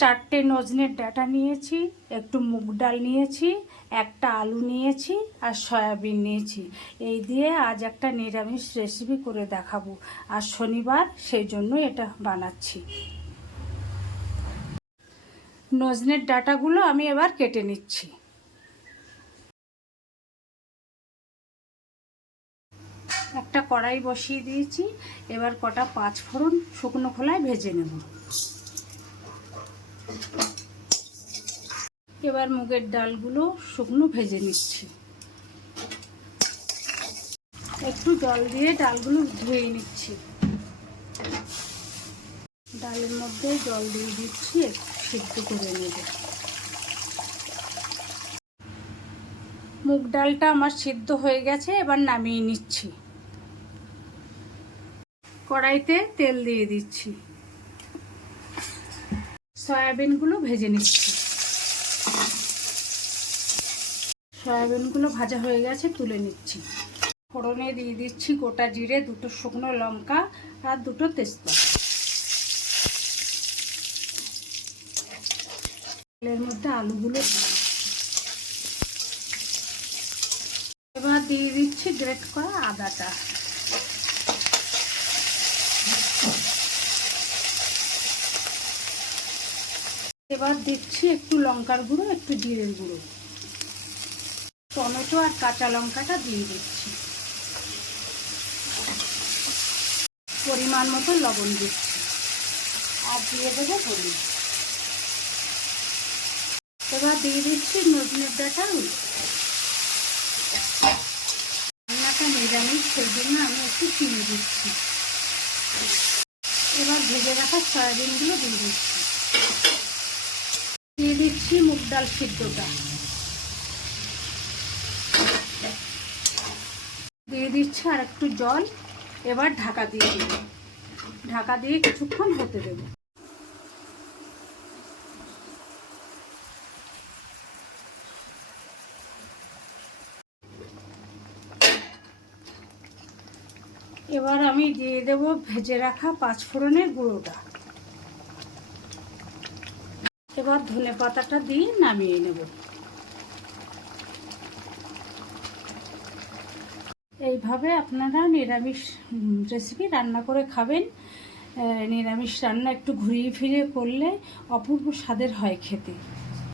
চারটে নজনের ডাঁটা নিয়েছি, একটু মুগ ডাল নিয়েছি, একটা আলু নিয়েছি আর সয়াবিন নিয়েছি। এই দিয়ে আজ একটা নিরামিষ রেসিপি করে দেখাবো। আর শনিবার, সেই জন্য এটা বানাচ্ছি। নজনের ডাঁটাগুলো আমি এবার কেটে নিচ্ছি। একটা কড়াই বসিয়ে দিয়েছি, এবার কটা পাঁচফোড়ন শুকনো খোলায় ভেজে নেব। এবার মুগের ডালগুলো শুকনো ভেজে নিচ্ছি। একটু জল দিয়ে ডালগুলো ধুয়ে নিচ্ছি। ডালের মধ্যে জল দিয়ে দিচ্ছি, একটু সিদ্ধ করে নেব। মুগ ডালটা আমার সিদ্ধ হয়ে গেছে, এবার নামিয়ে নিচ্ছি। কড়াইতে তেল দিয়ে দিচ্ছি। সয়াবিনগুলো ভেজে নিচ্ছি। সয়াবিনগুলো ভাজা হয়ে গেছে, তুলে নিচ্ছি। ফোড়নে দিয়ে দিচ্ছি গোটা জিরে, দুটো শুকনো লঙ্কা আর দুটো তেজপাতা। তেলের মধ্যে আলুগুলো এবার দিয়ে দিচ্ছি গ্রেট করা আদাটা। এবার দিচ্ছি একটু লঙ্কার গুঁড়ো, একটু জিরের গুঁড়ো। টমেটো আর কাঁচা লঙ্কাটা দিয়ে দিচ্ছি। পরিমাণ মতো লবণ দিচ্ছি আর দিয়ে দেবো হলুদ। এবার দিয়ে দিচ্ছি নজনের ডাঁটা। রান্নাটা নিরামিষ, সেই জন্য আমি একটু চিনি দিচ্ছি। এবার ভেজে রাখা সয়াবিনগুলো দিয়ে দিচ্ছি। দিয়ে দিচ্ছি মুগ ডাল সিদ্ধটা। দিয়ে দিচ্ছি আর একটু জল। এবার ঢাকা দিয়ে দেব। ঢাকা দিয়ে কিছুক্ষণ হতে দেব। এবার আমি দিয়ে দেব ভেজে রাখা পাঁচফোড়নের গুঁড়োটা। এবার ধনে পাতাটা দিয়ে নামিয়ে নেব। এইভাবে আপনারা নিরামিষ রেসিপি রান্না করে খাবেন। নিরামিষ রান্না একটু ঘুরিয়ে ফিরিয়ে করলে অপূর্ব স্বাদের হয় খেতে।